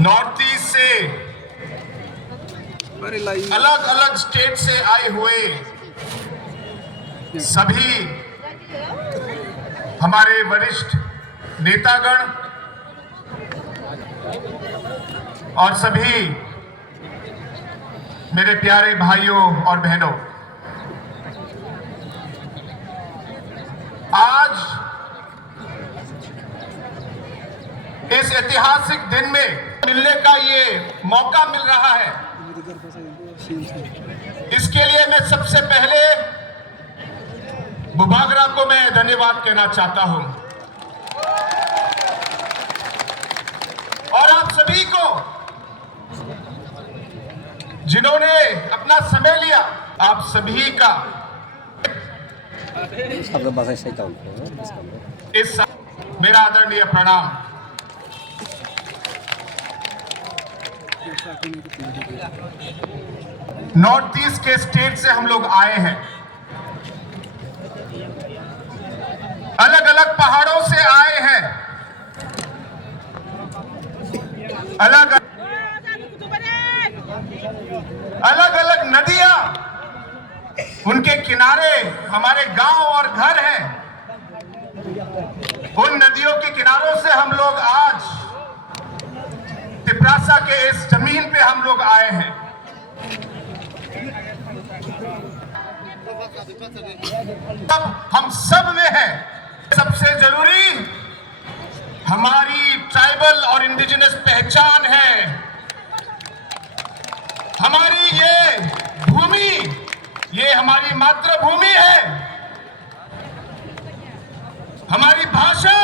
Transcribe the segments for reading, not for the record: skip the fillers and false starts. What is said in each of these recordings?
North east से अलग अलग स्टेट से आए हुए सभी हमारे वरिष्ठ नेतागण और सभी मेरे प्यारे भाइयों और बहनों, आज इस ऐतिहासिक दिन में मिलने का ये मौका मिल रहा है। इसके लिए मैं सबसे पहले बुभागरा को मैं धन्यवाद कहना चाहता हूं और आप सभी को जिन्होंने अपना समय लिया, आप सभी का इस मेरा आदरणीय प्रणाम। नॉर्थ ईस्ट के स्टेट से हम लोग आए हैं, अलग अलग पहाड़ों से आए हैं, अलग अलग नदियां, उनके किनारे हमारे गांव और घर हैं। उन नदियों के किनारों से हम लोग आज तिपरासा के इस जमीन पे हम लोग आए हैं। अब हम सब में है, सबसे जरूरी हमारी ट्राइबल और इंडिजिनस पहचान है। हमारी ये भूमि, ये हमारी मातृभूमि है, हमारी भाषा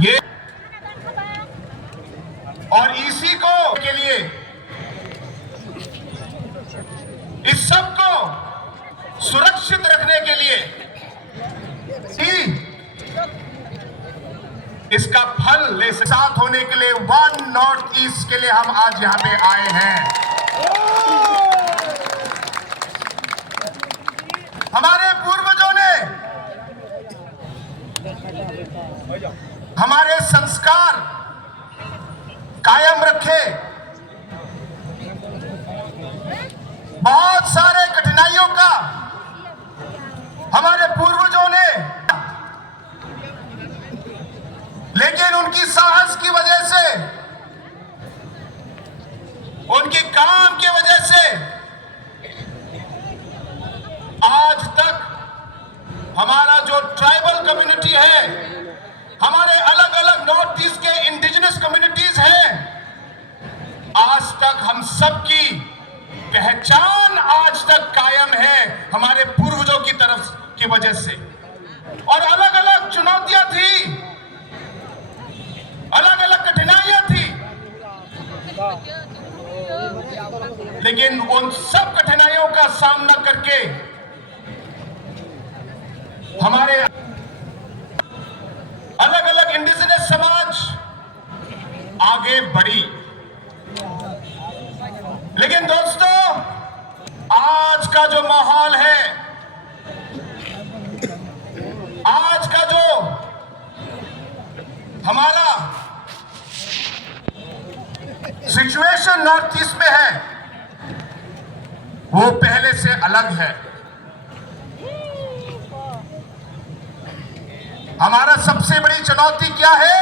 ये, और इसी को के लिए इस सब को सुरक्षित रखने के लिए इसका फल ले साथ होने के लिए वन नॉर्थ ईस्ट के लिए हम आज यहां पे आए हैं। हमारे पूर्वजों ने हमारे संस्कार कायम रखे, बहुत सारे कठिनाइयों का हमारे पूर्वजों ने, लेकिन उनकी साहस की वजह से, उनके काम की वजह से आज तक हमारा जो ट्राइबल कम्युनिटी है, हमारे अलग अलग नॉर्थ ईस्ट के इंडिजिनस कम्युनिटीज हैं, आज तक हम सबकी पहचान आज तक कायम है हमारे पूर्वजों की तरफ की वजह से। और अलग अलग चुनौतियां थी, अलग अलग कठिनाइयां थी, लेकिन उन सब कठिनाइयों का सामना करके हमारे अलग अलग इंडिजिनस समाज आगे बढ़ी। लेकिन दोस्तों, आज का जो माहौल है, आज का जो हमारा सिचुएशन नॉर्थ ईस्ट में है, वो पहले से अलग है। हमारा सबसे बड़ी चुनौती क्या है?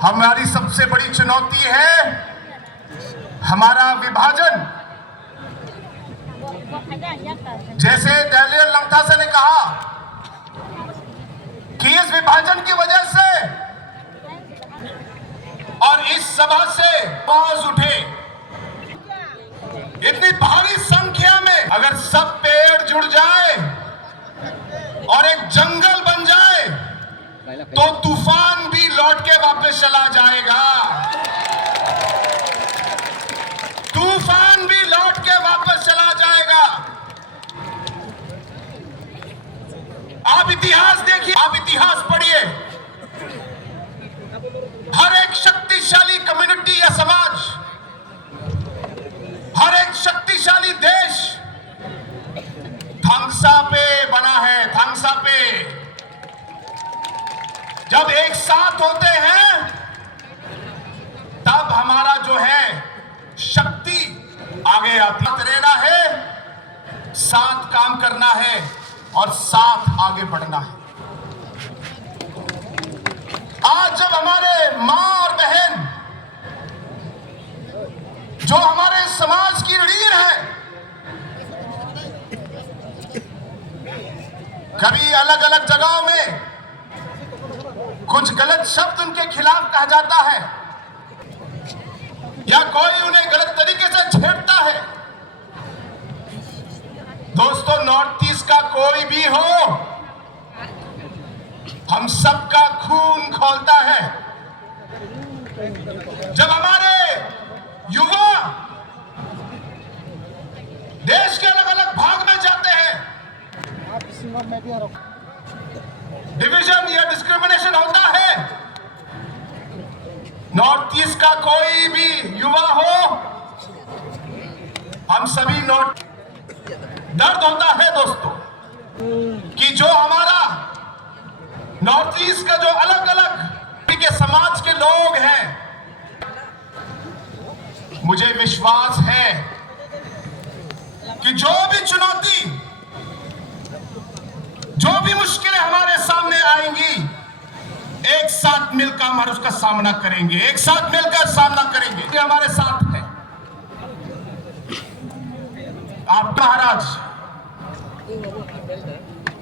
हमारी सबसे बड़ी चुनौती है हमारा विभाजन। जैसे दहलील लंगथासा ने कहा कि इस विभाजन की वजह से और इस सभा से आवाज उठे, इतनी भारी संख्या में अगर सब पेड़ जुड़ जाए और एक जंगल बन जाए तो तूफान भी लौट के वापस चला जाएगा, तूफान भी लौट के वापस चला जाएगा। आप इतिहास देखिए, आप इतिहास पढ़िए, हर एक शक्तिशाली कम्युनिटी या समाज, हर एक शक्तिशाली देश थांगसा पे बना है। थांगसा पे जब एक साथ होते हैं कभी अलग अलग जगहों में कुछ गलत शब्द उनके खिलाफ कहा जाता है या कोई उन्हें गलत तरीके से छेड़ता है। दोस्तों, नॉर्थ ईस्ट का कोई भी हो, हम सबका खून खौलता है जब हमारे युवा देश के अलग अलग भाग में जाते हैं। डिवीजन या डिस्क्रिमिनेशन होता है। नॉर्थ ईस्ट का कोई भी युवा हो, हम सभी दर्द होता है दोस्तों कि जो हमारा नॉर्थ ईस्ट का जो अलग अलग के समाज के लोग हैं, मुझे विश्वास है कि जो भी चुनौती, जो भी मुश्किलें हमारे सामने आएंगी, एक साथ मिलकर हम उसका सामना करेंगे, एक साथ मिलकर सामना करेंगे। ये हमारे साथ है। आप महाराज,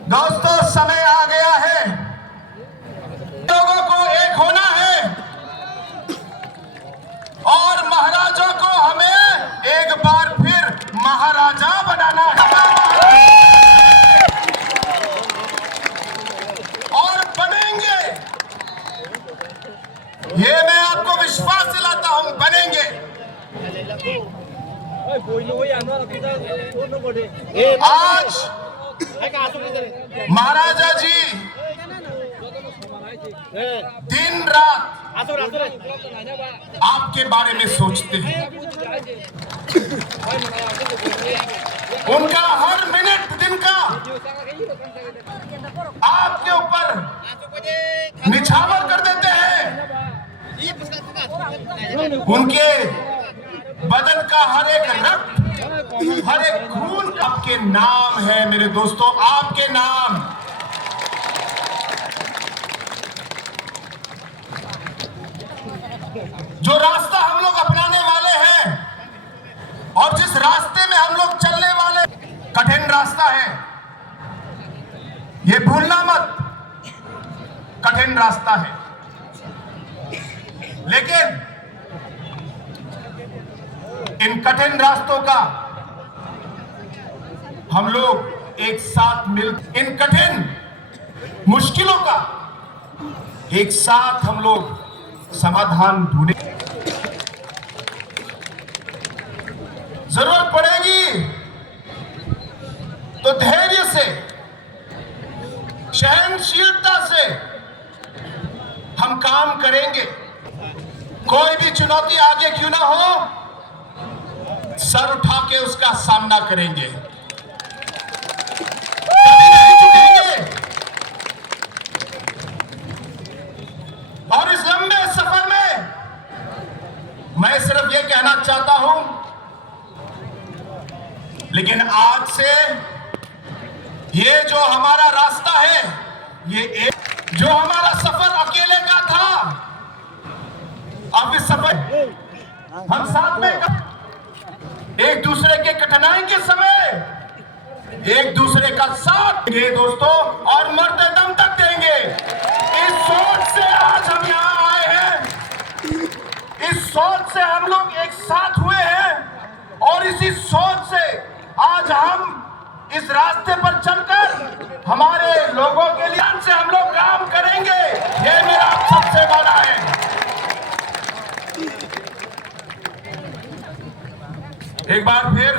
दोस्तों, समय आ गया है, लोगों को एक होना है और महाराजा को हमें एक बार फिर महाराजा बनाना है और बनेंगे। ये मैं आपको विश्वास दिलाता हूं, बनेंगे। आज महाराजा जी दिन रात आपके बारे में सोचते हैं। उनका हर मिनट दिन का आपके ऊपर निछावर कर देते हैं। उनके बदन का हर एक रक्त, हर एक खून आपके नाम है मेरे दोस्तों, आपके नाम। जो रास्ता हम लोग अपनाने वाले हैं और जिस रास्ते में हम लोग चलने वाले, कठिन रास्ता है, ये भूलना मत, कठिन रास्ता है। लेकिन इन कठिन रास्तों का हम लोग एक साथ मिल, इन कठिन मुश्किलों का एक साथ हम लोग समाधान ढूंढे। जरूरत पड़ेगी तो धैर्य से, सहनशीलता से हम काम करेंगे। कोई भी चुनौती आगे क्यों ना हो, सर उठा के उसका सामना करेंगे, कभी नहीं झुकेंगे। और इस लंबे सफर में मैं सिर्फ ये कहना चाहता हूं, लेकिन आज से ये जो हमारा रास्ता है, ये जो हमारा सफर अकेले का था, अब इस सफर हम साथ में एक दूसरे के कठिनाई के समय एक दूसरे का साथ देंगे दोस्तों, और मरते दम तक देंगे। इस सोच से आज हम यहाँ आए हैं, इस सोच से हम लोग एक साथ हुए हैं और इसी सोच से आज हम इस रास्ते पर चलकर हमारे लोगों के लिए से हम लोग काम करेंगे। ये मेरा आप सबसे वादा है। एक बार फिर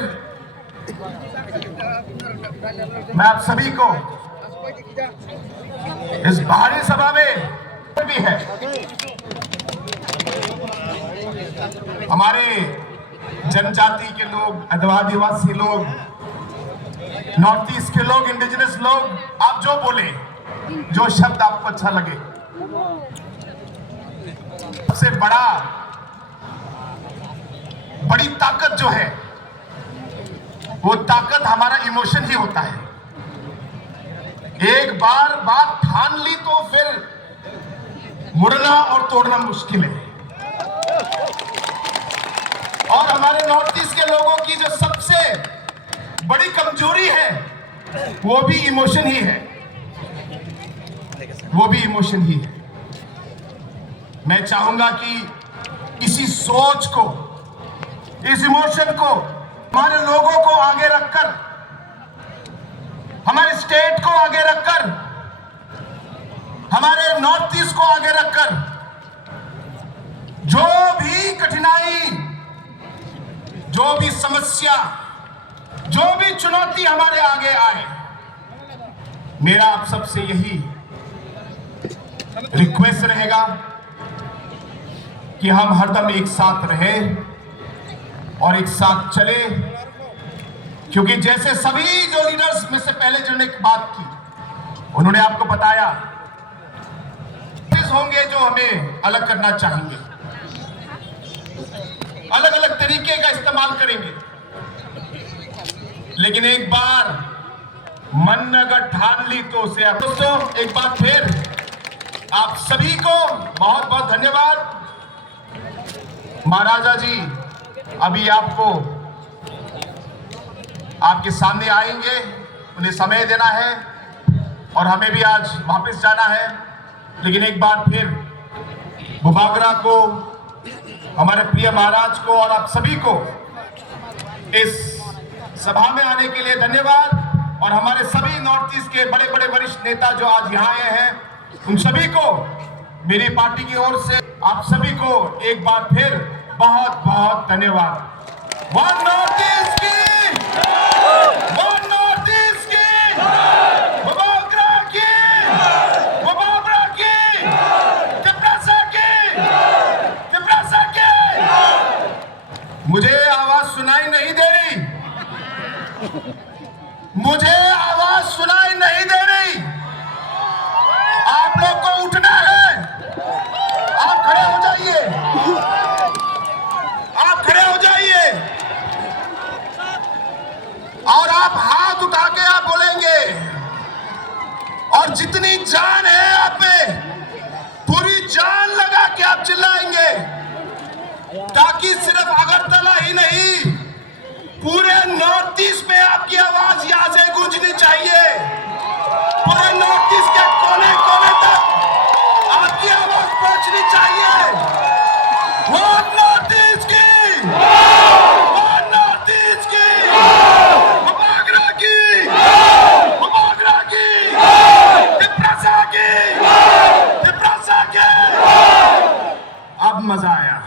मैं आप सभी को इस भारी सभा में भी है, हमारे जनजाति के लोग, आदिवासी लोग, नॉर्थ ईस्ट के लोग, इंडिजिनस लोग, आप जो बोले, जो शब्द आपको अच्छा लगे, सबसे बड़ी ताकत जो है, वो ताकत हमारा इमोशन ही होता है। एक बार बात ठान ली तो फिर मुड़ना और तोड़ना मुश्किल है। और हमारे नॉर्थ ईस्ट के लोगों की जो सबसे बड़ी कमजोरी है, वो भी इमोशन ही है। वो भी इमोशन ही है। मैं चाहूंगा कि इसी सोच को, इस इमोशन को हमारे लोगों को आगे रखकर, हमारे स्टेट को आगे रखकर, हमारे नॉर्थ ईस्ट को आगे रखकर जो भी कठिनाई, जो भी समस्या, जो भी चुनौती हमारे आगे आए, मेरा आप सबसे यही रिक्वेस्ट रहेगा कि हम हरदम एक साथ रहें और एक साथ चले। क्योंकि जैसे सभी जो लीडर्स में से पहले जिन्होंने एक बात की, उन्होंने आपको बताया होंगे जो हमें अलग करना चाहेंगे, अलग अलग तरीके का इस्तेमाल करेंगे, लेकिन एक बार मन अगर ठान ली तो उसे। दोस्तों, एक बार फिर आप सभी को बहुत बहुत धन्यवाद। महाराजा जी अभी आपको आपके सामने आएंगे, उन्हें समय देना है और हमें भी आज वापस जाना है। लेकिन एक बार फिर बुबागरा को, हमारे प्रिय महाराज को और आप सभी को इस सभा में आने के लिए धन्यवाद। और हमारे सभी नॉर्थ ईस्ट के बड़े बड़े वरिष्ठ नेता जो आज यहाँ आए हैं, उन सभी को मेरी पार्टी की ओर से आप सभी को एक बार फिर बहुत बहुत धन्यवाद। वन नॉर्थ ईस्ट की, वन नॉर्थ ईस्ट की, बुबागरा की, बुबागरा की, तिपरासा की, तिपरासा की। मुझे आवाज सुनाई नहीं दे रही, मुझे आवाज सुनाई नहीं दे रही। आप लोग को उठना है, आप खड़े हो जाइए, आप खड़े हो जाइए और आप हाथ उठा के आप बोलेंगे और जितनी जान है आप में पूरी जान लगा के आप चिल्लाएंगे, ताकि सिर्फ अगरतला ही नहीं, पूरे नॉर्थ ईस्ट में आपकी आवाज यहां से गूंजनी चाहिए। पूरे नॉर्थ ईस्ट के कोने कोने तक आपकी आवाज पहुंचनी चाहिए। वो नॉर्थ ईस्ट की, वो नॉर्थ ईस्ट की, बुबागरा की, बुबागरा की, तिपरासा की, तिपरासा के। अब मजा आया।